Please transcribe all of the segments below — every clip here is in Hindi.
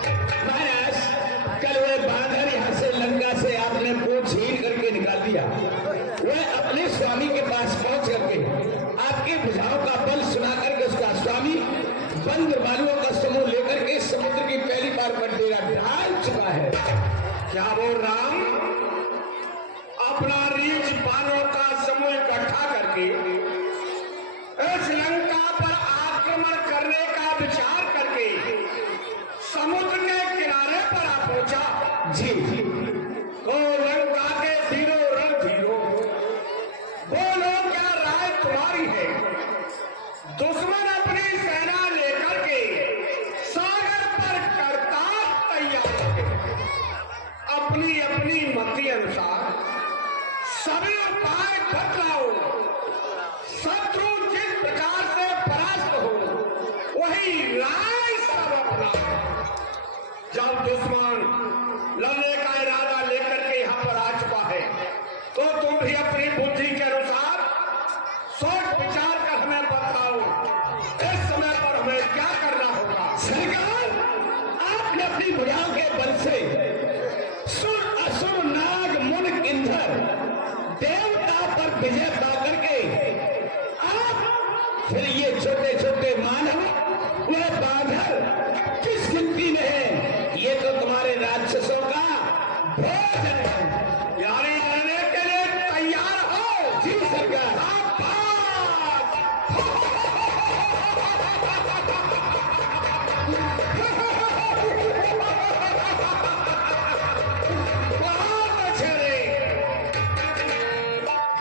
महाराज, कल वह बांधर यहाँ से लंका से आपने को छीन करके निकाल दिया। वह अपने स्वामी के पास पहुंच करके आपकी भुजाओं का बल सुना करके उसका स्वामी बंद बालुओं का समूह लेकर के समुद्र की पहली बार पर डेरा डाल चुका है। क्या वो राम अपना रीछ बालों का समूह इकट्ठा करके इस लंका पर आक्रमण करने का विचार करके समुद्र के किनारे पर आ पहुंचा? जी तो लंका के धीरो रणधीरो, बोलो क्या राय तुम्हारी है? दुश्मन अपनी सेना लेकर के सागर पर करतार तैयार है। अपनी अपनी मति अनुसार सभी उपाय बतलाओ। शत्रु जिस प्रकार से परास्त हो वही राय सब अपना। जब दुश्मन लड़ने का इरादा लेकर के यहाँ पर आ चुका है तो तुम भी अपनी बुद्धि के अनुसार सोच विचार कर हमें बताओ, इस समय पर हमें क्या करना होगा? सरकार, आपने अपनी भुजाओं के बल से सुर असुर नाग मुन किंधर देवता पर विजय पा करके आप फिर ये छोटे छोटे मानव वह बांधर किस गिनती में है? ये तो तुम्हारे राक्षसों का भोजन है। यानी लड़ने के लिए तैयार हो? जी सरकार। बहुत अच्छे रे।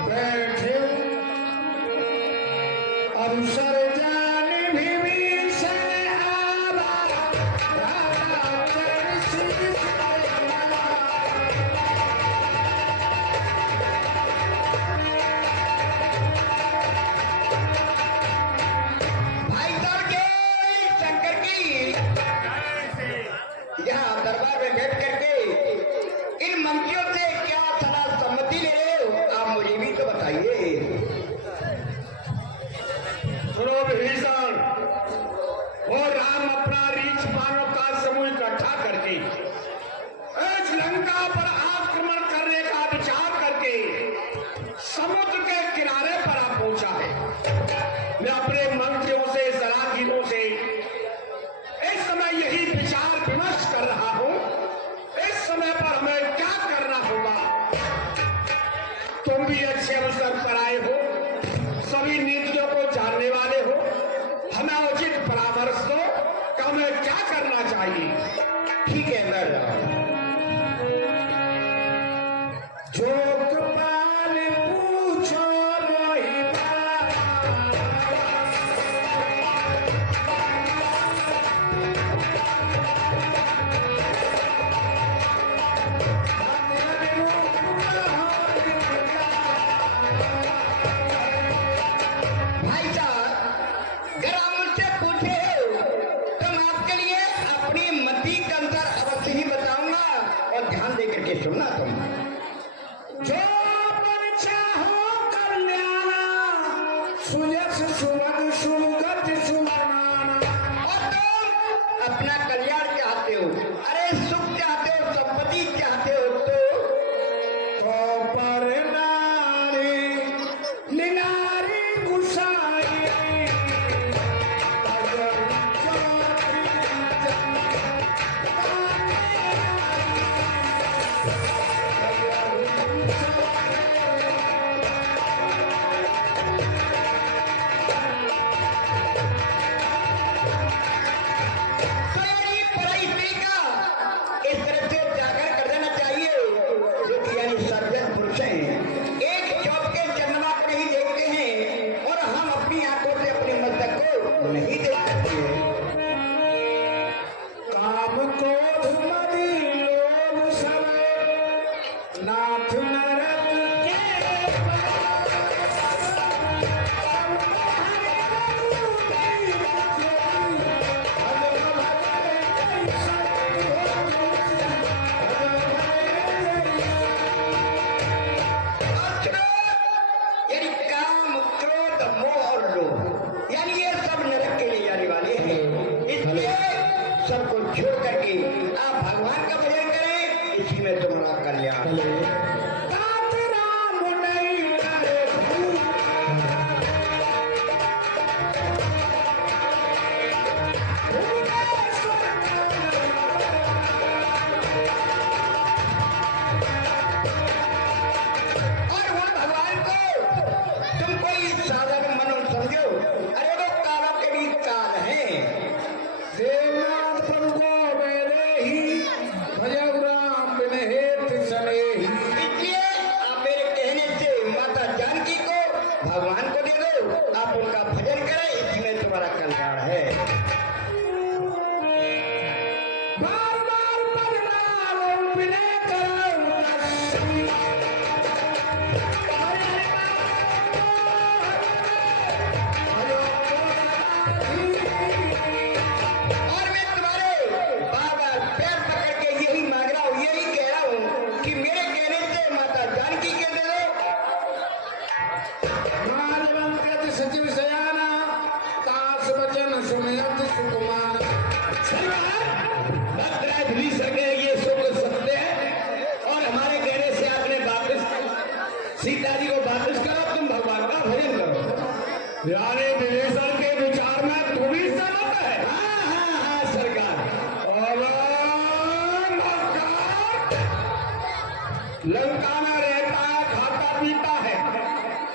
बैठे अवसर जाने विभीषण आवा, भाई साहब के शंकर की यहाँ दरबार में बैठ करके इन मंत्रियों से क्या सलाह सम्मति ले रहे हो? आप मुझे भी तो बताइए। सुनो विभीषण, वो राम अपना रीछ बाणों का समूह इकट्ठा करके इस लंका पर आक्रमण करने का विचार करके समुद्र के किनारे पर आ पहुंचा है। मैं अपने मंत्रियों से सलाहकारों से इस समय यही विचार विमर्श कर रहा हूं, इस समय पर हमें क्या करना होगा। तुम भी अच्छे अवसर पर आए हो, सभी नीतियों को जानने वाले हो, हमें उचित परामर्श दो कि हमें क्या करना चाहिए। ठीक है मैं जो कपाल पूछो वही बात। भाई साहब, अगर आप मुझसे पूछे हो तो मैं आपके लिए अपनी मति के अंदर अवश्य ही बताऊंगा और ध्यान दे करके सुनना तुम। जो मन चाहो कल्याणा, सुयस सुमन सुगत सुमनाना। और तुम अपना कल्याण चाहते हो, अरे सुख चाहते हो, संपत्ति चाहते हो तो पर नारी निनारी गुसाई, अगर तो ये कल्याण। तात राम नहीं करे भूल, और वो भगवान को तुम कोई साधारण मनो समझो, अरे वो काला के भी काल है। देवनाथ प्रभु को मेरे ही भजऊ राम बिन हेत सनेही। इसलिए आप मेरे कहने से माता जानकी को भगवान को दे दो, आप उनका भजन करें, इसमें तुम्हारा कल्याण है। बार बार बदलाव विनय करो नसी। और मैं तुम्हारे बार बार पैर पकड़ के यही मांग रहा हूँ, यही कह रहा हूँ कि मेरे कहने से माता जानकी के दे दो। मानवंत सचिव सयाना काश वचन सुनियत सुकुमार। भक्त भी सके ये सुख सकते हैं, और हमारे कहने से आपने वापस सीता जी को वापस करो, तुम भगवान का भजन करो। यानी विवेचन के विचार में तू भी सहमत है? हाँ सरकार। लंका में रहता है, खाता पीता है,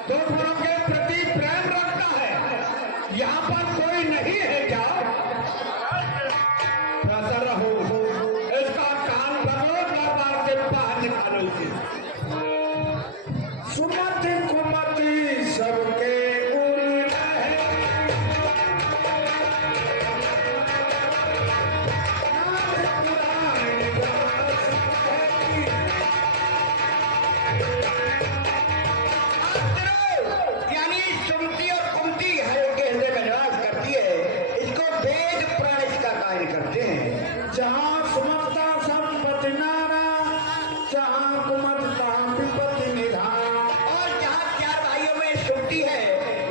दुश्मनों के प्रति प्रेम रखता है, यहाँ पर कोई नहीं है क्या? प्रसन्न रहो, इसका कान भरो, दरबार के बाहर निकालो इसे। सुमति कुमति सबके गुरु है, यानी सुमति और कुमति हर एक के हृदय में निवास करती है, इसको वेद पुराण इसका कार्य करते हैं। जहाँ सुमता संपत्ति नारा, जहाँ कुमत तहाँ विपत्ति निधान। और जहाँ चार भाइयों में सुमति है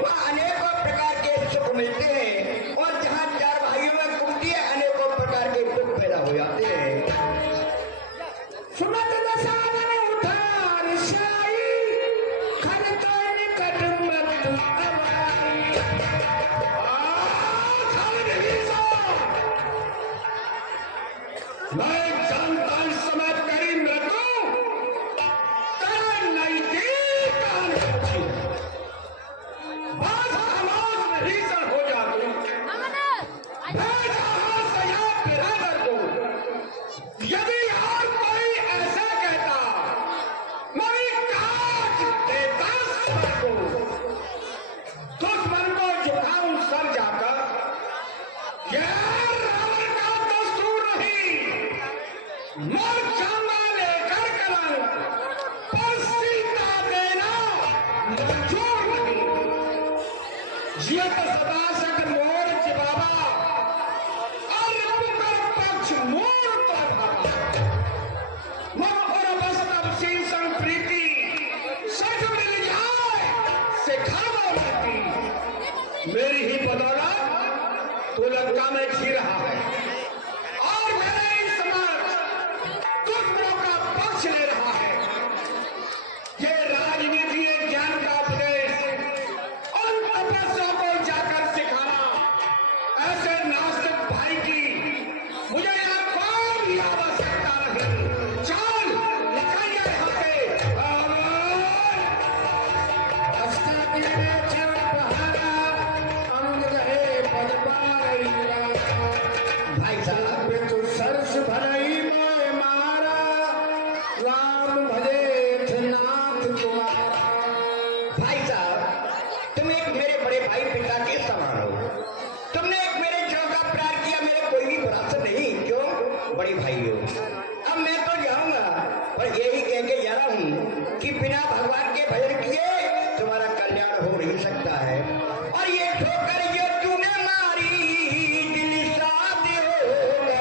वहाँ अनेकों प्रकार के सुख मिलते हैं, और जहाँ चार भाइयों में कुमति है अनेकों प्रकार के दुख पैदा हो जाते हैं। सुमत दसानन उधार शाही, खल तो निकट मृत्यु अमाई। खल नहीं सो। मैं जानता इस समय तेरी मृत्यु तेरे नजदीक आने पहुंची। बाधा हमास में भीषण हो जा तू, बेजहां से यहाँ बिरादर तू। यदि और कोई ऐसा कहता मैं काट देता सर को, दुश्मन को झुकाऊं सर जाकर, यह रावण का दस्तूर नहीं। मर जाऊंगा लेकर कलंक, पर सीता देना मंजूर नहीं। जियत सदा सक मोर चिबावा, और पुकर पक्ष मोर तो भावा। मुखर बस्तव शीर्षण प्रीति, सच मिल जाए सिखावा मती। मेरी ही बदौलत तू लंका में जी रहा है, और मेरे इस समझ दुश्मनों का पक्ष ले रहा है। ये राजनीति है, ज्ञान का उपदेश उन तपस्वियों को जाकर सिखाना। ऐसे नास्तिक भाई की मुझे यहाँ कोई आवश्यकता नहीं। चल निकल जाए यहाँ से। भाई साहब तू सरस भरई मोय मारा, राम भजे थे नाथ तुम्हारा। भाई साहब तुम एक मेरे बड़े भाई पिता के समान हो, तुमने एक मेरे जो का प्यार किया, मेरे कोई भी विरासत नहीं। क्यों? बड़ी भाई हो। अब मैं तो जाऊंगा, पर यही कह के जा रहा हूँ कि बिना भगवान के भजन किए तुम्हारा कल्याण हो नहीं सकता है। और ये ठोकर जो तूने मारी, दिल शाद होगा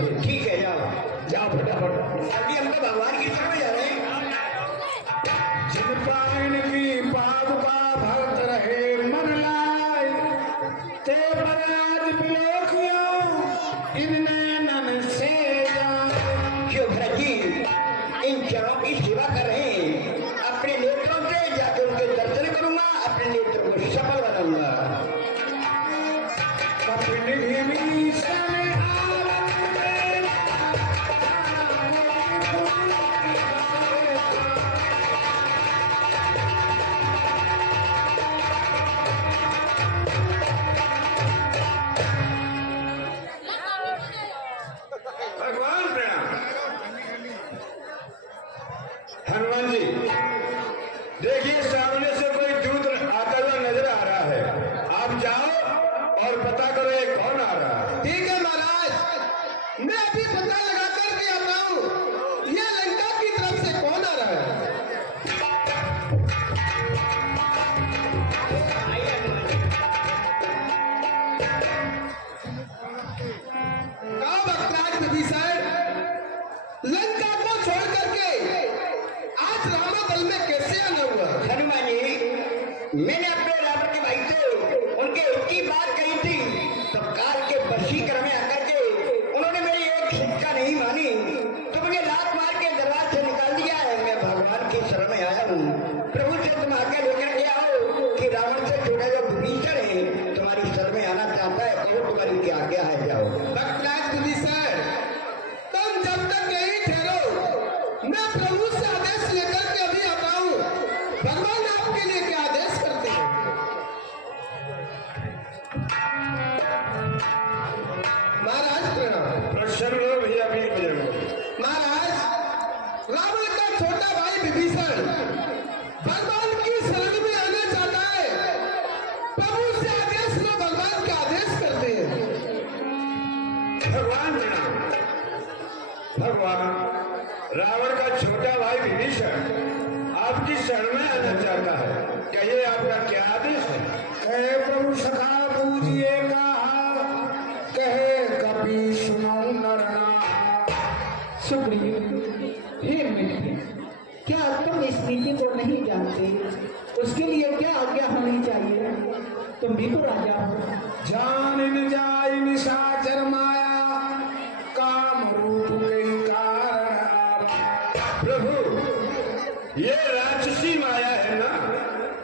चाहिए। ठीक है, जाओ जाओ फटाफट। अभी हम तो भगवान की शरण में जा रहे हैं। जिन पायन की पादुका भरत रहे मन लाय, ते बराज बिलोकियो इनने नन से जाए। क्यों भरत जी इन चरणों की सेवा कर रहे हैं? अपने नेत्रों से जाकर उनके दर्शन करूंगा, अपने नेत्रों को सफल बनाऊंगा। कपिल विभीषण भगवान प्रणाम। हनुमान जी, देखिए सामने से कोई दूत आता हुआ नजर आ रहा है। आप जाओ और पता करो ये कौन आ रहा है। ठीक है महाराज, मैं अभी पता लगा करके आता हूँ ये लंका की तरफ से कौन आ रहा है। कहा भक्तराज विभीषण, लंका को छोड़ करके आज रामा दल में कैसे आना हुआ। हनुमान जी, मैंने अपने रावण के भाई से उनके इतनी बात कही थी, तब काल के वशीकरण में आकर के उन्होंने मेरी एक शिक्षा नहीं मानी, तो मुझे लात मार के दरबार से निकाल दिया है। मैं भगवान की शरण में आया हूँ। प्रभु से तुम आज्ञा लेकर के आओ कि रावण से छोटा जो विभीषण है तुम्हारी शरण में आना चाहता है, कहो तुम्हारी क्या आज्ञा है, जाओ। भक्तराज विभीषण, तुम जब तक यही ठहरो, मैं प्रभु से आदेश लेकर के अभी आता हूँ। भगवान आपके लिए क्या आदेश करते हैं। महाराज प्रणाम। प्रसन्न हो भैया, भी बुजुर्ग। महाराज, रावण का छोटा भाई विभीषण भगवान की शरण में आना चाहता है। प्रभु से आदेश लो, भगवान का आदेश करते हैं। भगवान प्रणाम। भगवान, रावण का छोटा भाई विभीषण आपकी शरण में आना चाहता है। कहिए आपका क्या आदेश है। कहे प्रभु सखा पूजिए कहा, कहे कपि सुनो नरना। सुग्रीव, हे मित्र, क्या तुम इस नीति को नहीं जानते? उसके लिए क्या आज्ञा होनी चाहिए? तुम भी तो राजा हो। जान न जाय निशाचर माया, काम रूप कई कारण आप। प्रभु, ये राक्षसी माया है ना,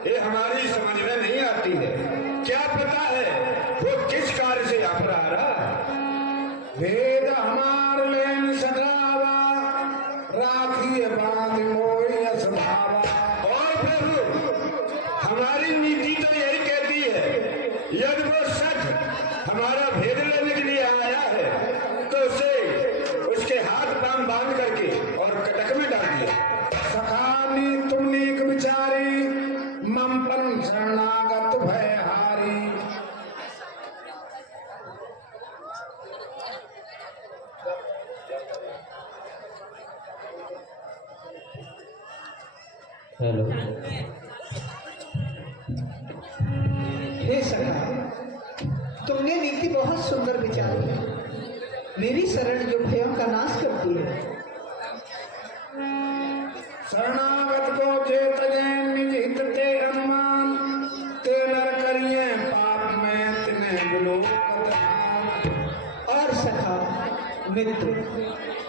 ये हमारी समझ में नहीं आती है। क्या पता है वो किस कार्य से यहाँ पर आ रहा है। वेद हमार लेन सदावा, राखिए बांध मोहि असभावा। और प्रभु, हमारी नीति तो यही कहती है, यदि वो सच हमारा भेद लेने के लिए आया है तो उसे उसके हाथ पांव बांध करके और कटक में डाल दिया। सखानी तुमने एक विचारी, मम परम शरणागत भयहारी। हेलो। हे सखा, तुमने नीति बहुत सुंदर विचारी है। मेरी शरण जो भयों का नाश करती है। शरणागत को जे तजे निज हित ते अनुमान, ते नर करिए पाप में तिन्हें बिलोकत नाम। और सखा मित्र,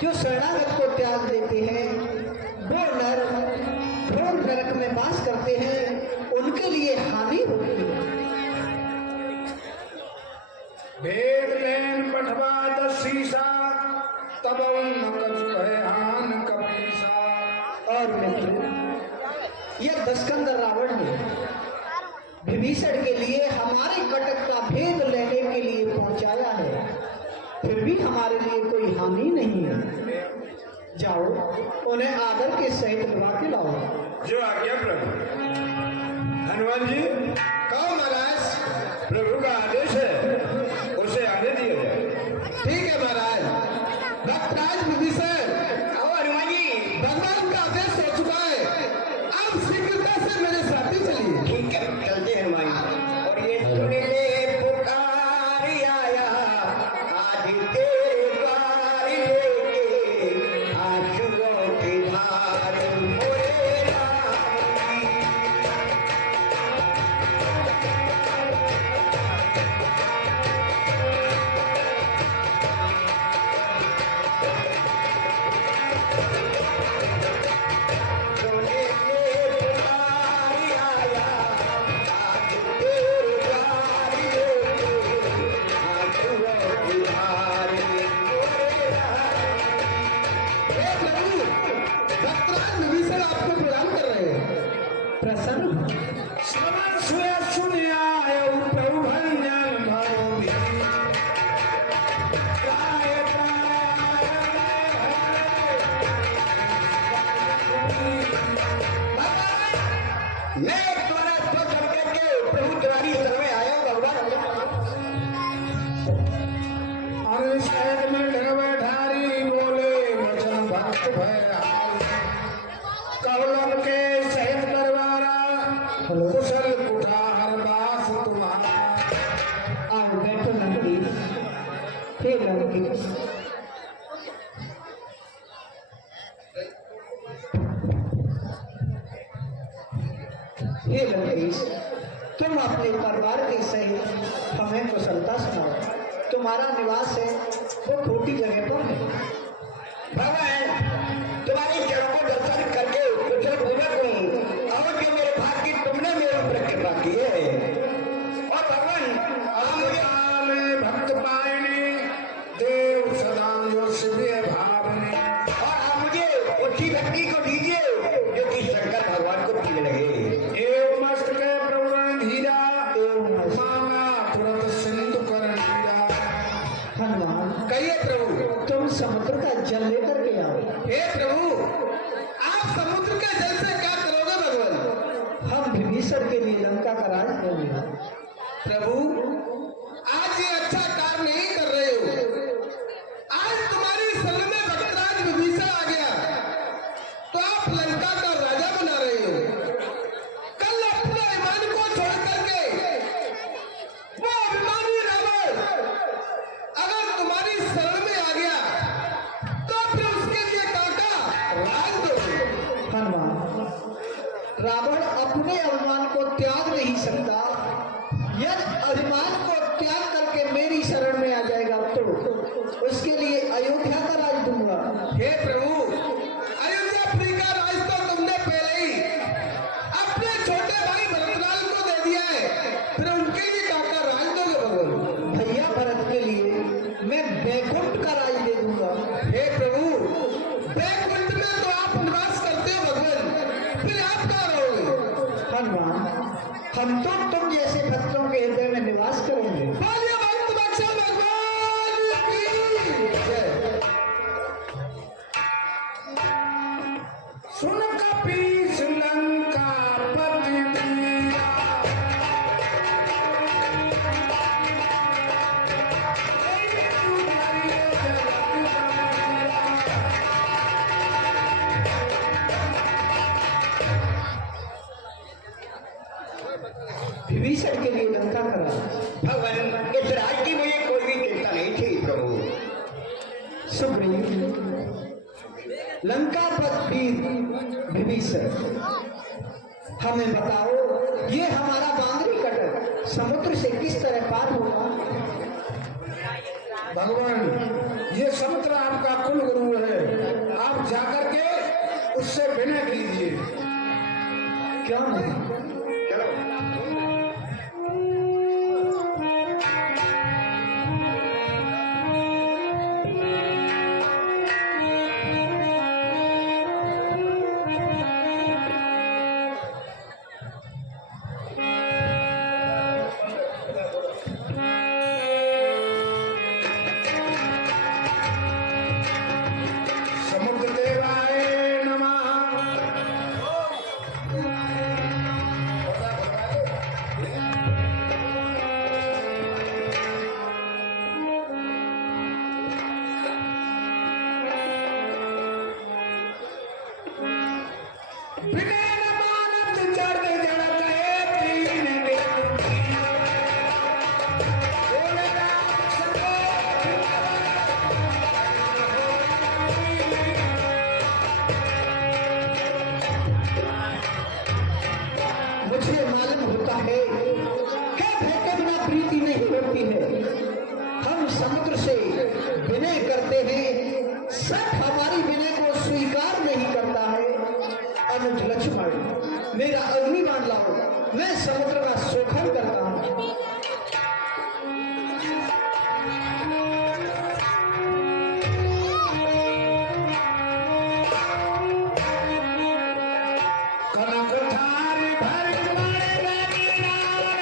जो शरणागत को त्याग देते हैं, वो नर घोर नरक में वास करते हैं, उनके लिए हानि होती है। भेद लेन पठवा दसीसा, तब न कछु भयान कपीसा। और मित्र, यह दस्कंदर रावण ने विभीषण के लिए हमारे कटक का भेद लेने के लिए पहुंचाया है, फिर भी हमारे लिए कोई हानि नहीं है। जाओ, उन्हें आदर के सहित बुला के लाओ। जो आज्ञा प्रभु। हनुमान जी, कहो महाराज। प्रभु का आदेश है, उसे आने दिया जाए। ठीक है महाराज। भक्तराज विभीषण, आओ हनुमान जी। भगवान का आदेश हो चुका है, आप शीघ्रता से मेरे साथी चलिए। ठीक है, चलते हैं हनुमान जी। और ये सुन ले पुकार आया, आज तेरे द्वार हे लंकेश, तुम अपने परिवार के सहित हमें कुशलता सुनाओ। तुम्हारा निवास है वो खोटी जगह पर है। भगवान तुम्हारे चरणों को दर्शन करके कुशल पूजा करूं और जो मेरे भाग्य तुमने मेरे ऊपर कृपा की है। और भगवान अकाल भक्त पायने देव सदा जो शिव्य भावने। और आप मुझे उसी व्यक्ति को दीजिए जो कि शंकर भगवान को प्रिय लगे। एव मस्त के प्रवरण धीरा मांगा तुरंत सिंधु कर नीरा। हनुमान, कहिए प्रभु। तुम समुद्र का जल लेकर के आओ। हे प्रभु, आप समुद्र के जल से क्या करोगे भगवान? हम विभीषण के लिए लंका का राज देंगे। प्रभु, आज ये अच्छा कार्य नहीं कर रहे हो। आज तुम्हारी शरण में भक्तराज विभीषण आ गया तो आप लंका का राजा बना रहे हो। कल अपने अभिमान को छोड़ करके वो अभिमानी रावण अगर तुम्हारी शरण में आ गया तो फिर उसके लिए काका राज दो। हनुमान, रावण अपने अभिमान को त्याग नहीं सकता। यदि अभिमान को त्याग करके मेरी शरण में आ जाएगा तो उसके लिए अयोध्या का राज दूंगा। हे प्रभु, अयोध्यापुरी का राज तो तुमने पहले ही अपने छोटे भाई भरतलाल को दे दिया है, फिर उनके लिए काका राज दोगे भगवान? भैया भरत के लिए मैं बैकुंठ का राज दे दूंगा। हे प्रभु, बैकुंठ में तो आप निवास करते हो भगवान, फिर आप कहाँ रहोगे? हनुमान, हम तो तुम जैसे भक्तों के हृदय में निवास करेंगे। बोलिए भक्त बत्सल भगवान की जय। सुन कपीस लंका पति मीरा। विभीषण के लिए लंका का राज। भगवान इस राज की मुझे कोई भी चिंता नहीं थी प्रभु। सुग्रीव, लंकापति विभीषण, हमें बताओ ये हमारा बांदरी कटक समुद्र से किस तरह पार होगा? भगवान, ये समुद्र आपका कुल गुरु है, आप जाकर के उससे विनय कीजिए। क्यों नहीं? चलो समुद्र देवाय नमः। विनय न मानत जड़ जड़ कहे तीन देव। बोले राम सको मुझे मालूम होता है कि भय के बिना प्रीति नहीं होती है। हम समुद्र से विनय करते हैं, सच हमारी विनय को स्वीकार नहीं करता है। अनुज लक्ष्मण, मेरा अग्निबाण लाओ, मैं समुद्र का शोषण करता हूँ। कनक थारी भरी मारे लगी रावण।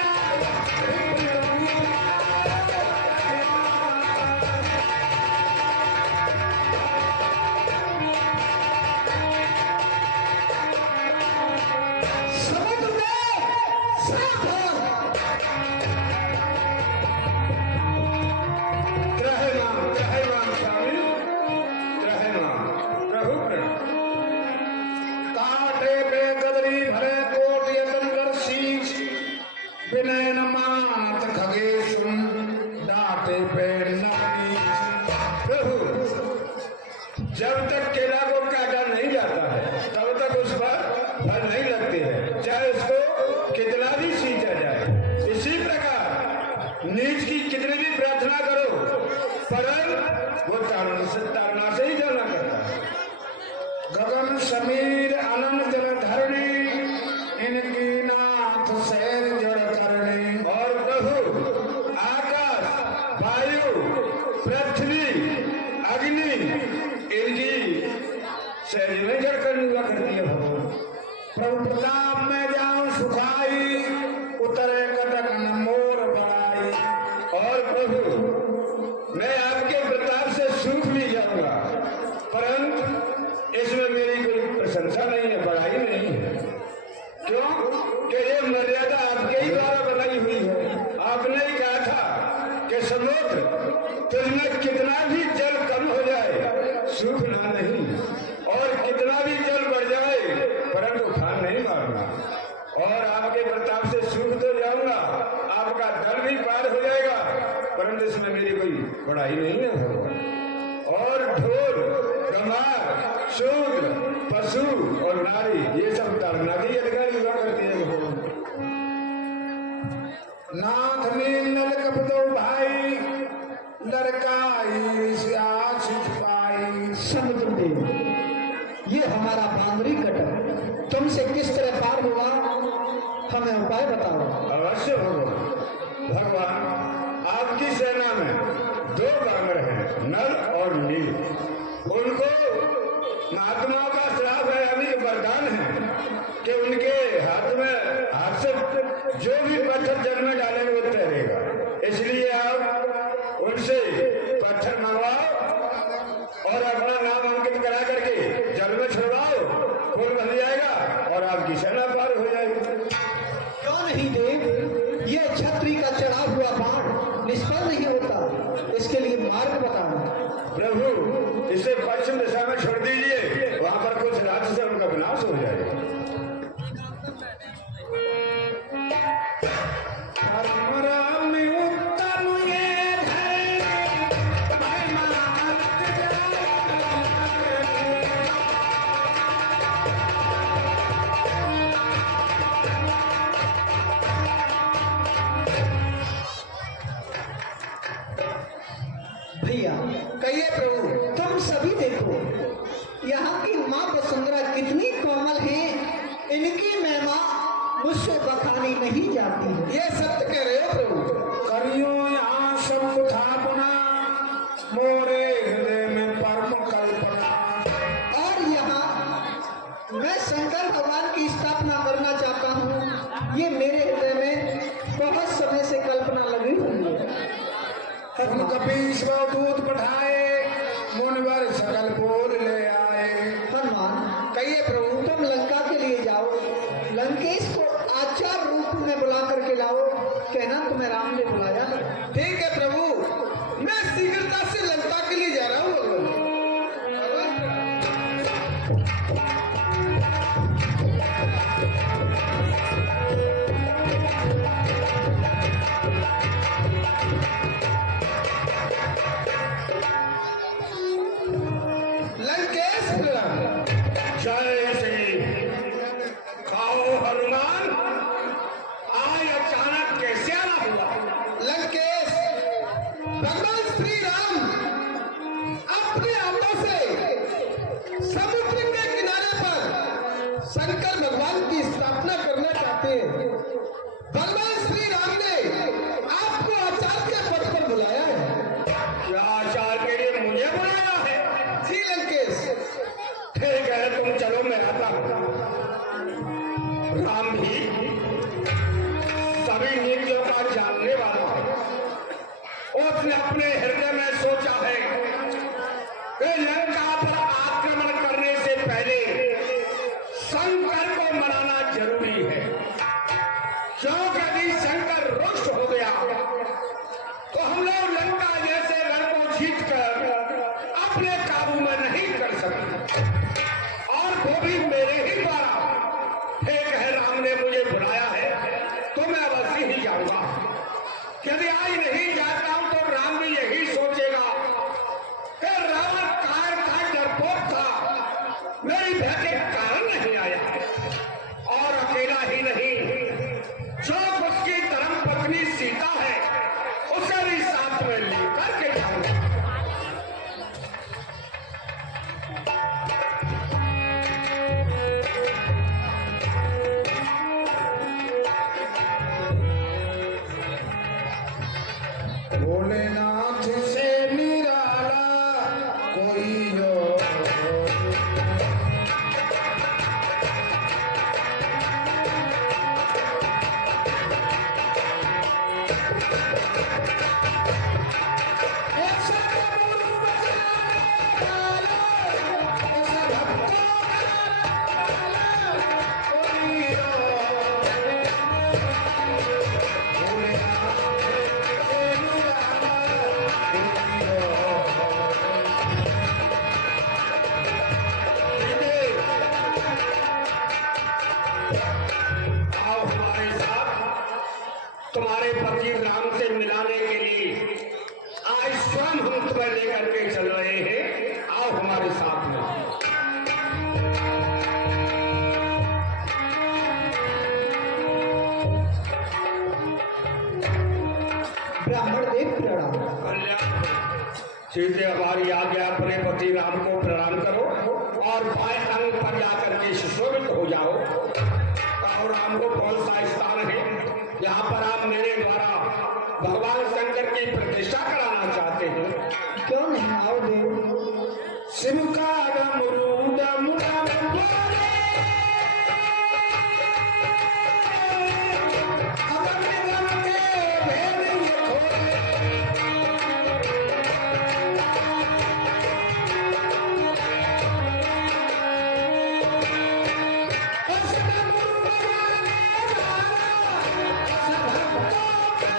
समुद्र में सावधान। त्रहणाम स्वामी, त्रहणाम। प्रभु प्रणाम। काटे पे कदरी भरे कोट यतन कर शीश। विनय न मानत खगे सुन, डांटे पे नवनीत। प्रभु, जब तक केला को काटा नहीं जाता है तब तक उस पर फल नहीं लगते हैं, चाहे उसको तारना से ही जाना करता है। गगन समीर अनंत जल धरणी इनकी नाथ शैल जड़ करणी। और प्रभु आकाश, वायु, पृथ्वी, अग्नि इनकी शैल में जड़ करनी हुआ करती है भगवान। प्रभु प्रताप में जाऊं सुखाई उतरे कटक न मोर बड़ाई। और प्रभु मैं आपके प्रताप से सूख भी जाऊंगा, परंतु इसमें मेरी कोई प्रशंसा नहीं है, बड़ाई नहीं है। क्यों कि ये मर्यादा आपके ही द्वारा बनाई हुई है। आपने ही कहा था कि समुद्र तुझमें कितना भी जल कम हो जाए सूखना नहीं, और कितना भी जल बढ़ जाए परंतु उफान नहीं मारना। और आपके प्रताप से सूख तो जाऊंगा, आपका दल भी पार हो जाएगा, परंतु इसमें मेरी कोई बड़ाई नहीं है भगवान। और ढोल, गमार, शूद्र, पशु और नारी ये सब ताड़ना की अधिकारी हुआ करती है भगवान। नाथ नील कपदो भाई लड़काई सियाच छुपाई। समुद्र देव, ये हमारा बांदरी कटक तुमसे किस तरह पार हुआ, हमें उपाय बताओ। अवश्य भगवान। भगवान आपकी सेना में 2 बानर हैं, नल और नील। उनको महात्माओं का श्राप है, यानी कि वरदान है कि उनके हाथ से जो भी पत्थर जल में डालेंगे वो तैरेगा। इसलिए आप उनसे पत्थर मंगवाओ और अपना नाम अंकित करा करके जल में छिड़वाओ, पुल बन जाएगा और आपकी सेना पार हो जाएगी। क्यों नहीं देव, ये छतरी का चढ़ा हुआ बाण निष्फल नहीं होता, इसके लिए मार्ग बताना। प्रभु इसे पश्चिम दिशा में छोड़ दीजिए, वहां पर कुछ राक्षस से उनका विनाश हो जाएगा। भैया कहिए प्रभु। तुम सभी देखो, यहाँ की माँ वसुंधरा कितनी कोमल है, इनकी महिमा मुझसे बखानी नहीं जाती है। ये सत्य कह रहे हो प्रभु। करियो यहाँ सब थापना मोरे हृदय में परम कल्पना। और यहाँ मैं शंकर भगवान की स्थापना करना चाहता हूँ, ये मेरे हृदय में बहुत समय से कल्पना लगी हुई है। उन कपीश वो दूध पठाए मुनवर सकल बोल ले आए। हनुमान, कहिए प्रभु। तुम लंका के लिए जाओ, लंकेश को आचार रूप में बुला करके लाओ, कहना तुम्हें राम ने बुलाया। ठीक है प्रभु, मैं शीघ्रता से लंका के लिए जा रहा हूँ भगवान। लंकेश जय श्री खाओ हनुमान, आज अचानक कैसे आना हुआ? लंकेश, भगवान श्री राम अपने हाथों से समुद्र के किनारे पर शंकर भगवान की स्थापना करना चाहते हैं। भगवान श्री राम ने आपको आचार्य के पद पर बुलाया है। क्या आचार के लिए मुझे बुलाया है? जी लंकेश। ठीक है, तुम चलो, मैं आता हूँ। राम भी सभी नीतियों का जानने वाला है। उसने अपने हृदय में सोचा है कि लंका पर आक्रमण करने से पहले शंकर को मनाना जरूरी है, क्योंकि यदि शंकर रुष्ट हो गया तो हम लोग लंका जैसे रण को जीतकर अपने काबू में नहीं कर सकते, और वो भी मेरे ही द्वारा। ठीक है, राम ने मुझे बुलाया है तो मैं अवश्य ही जाऊंगा। यदि आज नहीं जाता हूं तो राम भी यही सोचेगा कि रावण कार का डरपोक था, मेरी भय के कारण नहीं आया। और अकेला ही नहीं, जो उसकी धर्म पत्नी सीता है उसे भी साथ में लेकर के जाऊंगा। आओ हमारे साथ तुम्हारे पति राम से मिलाने के लिए आज स्वयं हम तुम्हें लेकर के चल रहे हैं। आओ हमारे साथ में। ब्राह्मण देव प्रणाम। कल्याण सीधे हमारी आज्ञा अपने पति राम को प्रणाम करो और बाएं अंग पर जाकर के सुशोभित हो जाओ। और राम को कौन सा स्थान है यहाँ पर आप मेरे द्वारा भगवान शंकर की प्रतिष्ठा कराना चाहते हैं? क्यों नहीं, आओ देव। शिव का डमरू डमरू बोले, अगर निगम के भेद ये खोले, उस डमरू बजाने वाला, उस भक्तों का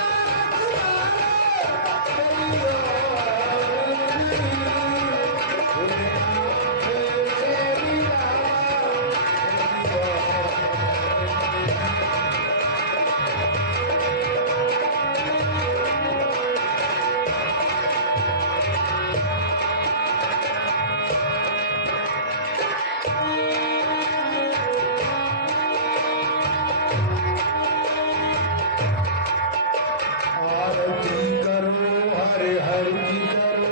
आरती करो हरे हर की करो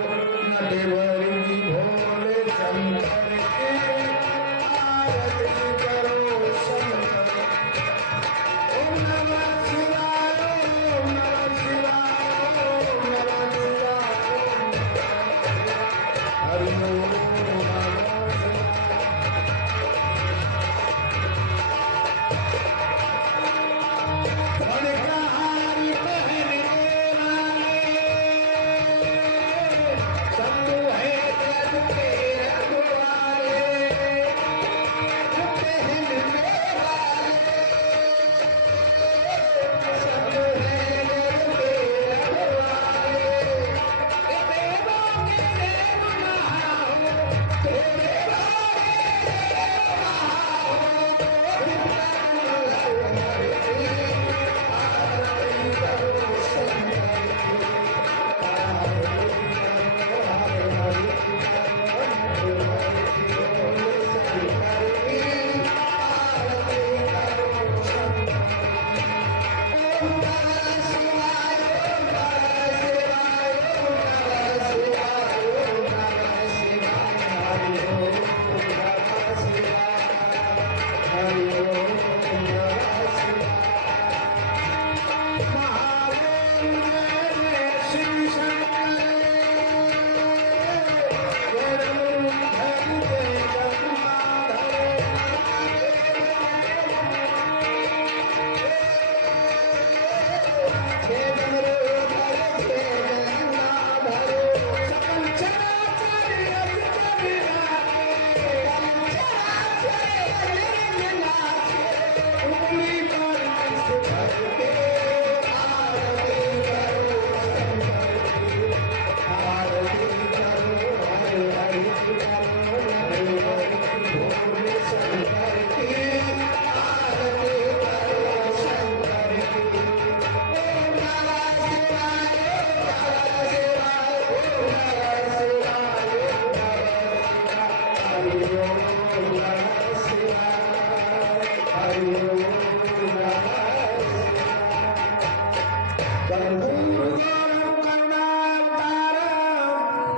नटेवर की भोले शंकर के, आरती करो शंकर। ओम नमः शिवाय, ओम नमः शिवाय, ओम नमः शिवाय, हरि ओम नमः शिवाय। बनकहारी पहनने वाले, शंभु है जग के रखवाले, पहनने वाले, शंभु है जग के रखवाले। ये देवों के देव महाओ, हे देवों के देव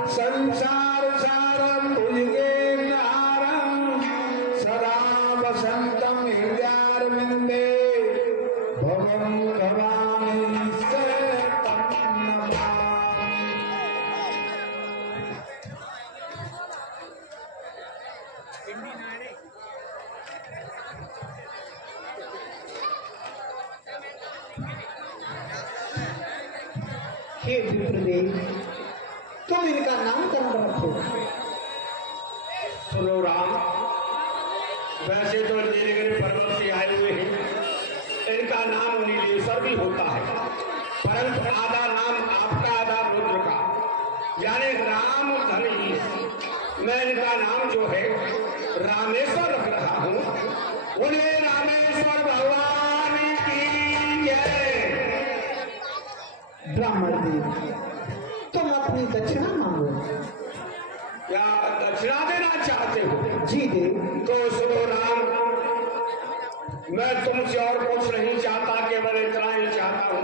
संसार सारम भुजगे नारम सदा वसंतम हृदयारविंदे भवं भवानी सतम नमामि। हे विप्रदेव, तुम इनका नामकरण रखो। सुनो राम, वैसे तो नीलगिरी पर्वत से आए हुए हैं, इनका नाम नीलेश्वर भी होता है, परंतु आधा नाम आपका आधा रुद्र का, यानी राम धनीश। मैं इनका नाम जो है रामेश्वर रख रहा हूँ। उन्हें रामेश्वर भगवान की जय। ब्राह्मण देव, तुम अपनी दक्षिणा मांगो। क्या दक्षिणा देना चाहते हो? जी देव। तो सुनो राम, मैं तुमसे और कुछ नहीं चाहता, केवल इतना ही चाहता हूँ,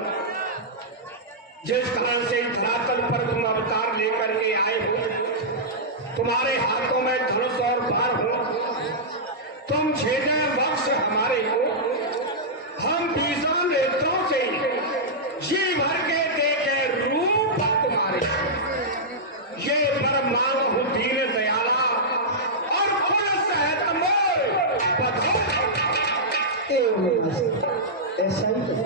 जिस कारण से धरातल पर तुम अवतार लेकर के आए हो, तुम्हारे हाथों में धनुष और बाण हो, तुम छेदे वक्ष हमारे को, हम 20 नेत्रों से जी भर के देखे रूप तुम्हारे, ये पर मांग हूँ दीन दयाला और कुल सहत मोर बताओ। ऐसा ही है।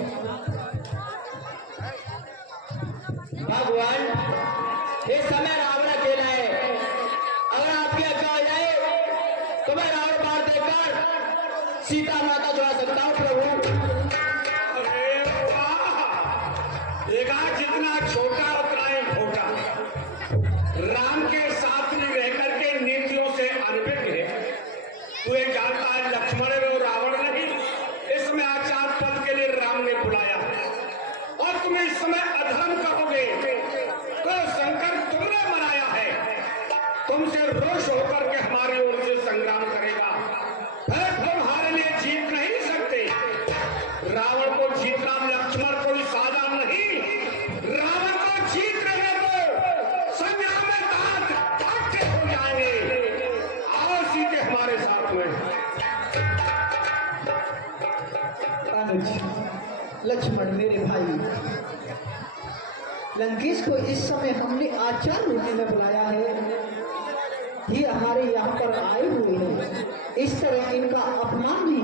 भगवान, इस समय रावण अकेला है, अगर आपकी आज्ञा हो जाए तो मैं रावण मार देकर सीता माता जुड़ा सकता हूँ प्रभु। अरे वाह! देखा, जितना छोटा उतना ही खोटा। राम के साथ में रहकर के नीतियों से अनभिज्ञ है। तू ये जानता है लक्ष्मण है वो रावण नहीं, इसमें आचार पद के लिए राम ने बुलाया, और तुम इस समय अधर्म कहोगे तो शंकर तुमने बनाया है, तुमसे रोष होकर के हमारी ओर से संग्राम करेगा, फिर तुम्हारे लिए जीत नहीं सकते। रावण को जीतना लक्ष्मण कोई साधा नहीं, रावण को जीत रहे तो संग्राम में दांत हो जाएंगे। आओ सीधे हमारे साथ में। अनुज, लक्ष्मण मेरे भाई, लंकेश को इस समय हमने आचार रूपी में बुलाया है। ये हमारे यहाँ पर आए हुए हैं, इस तरह इनका अपमान नहीं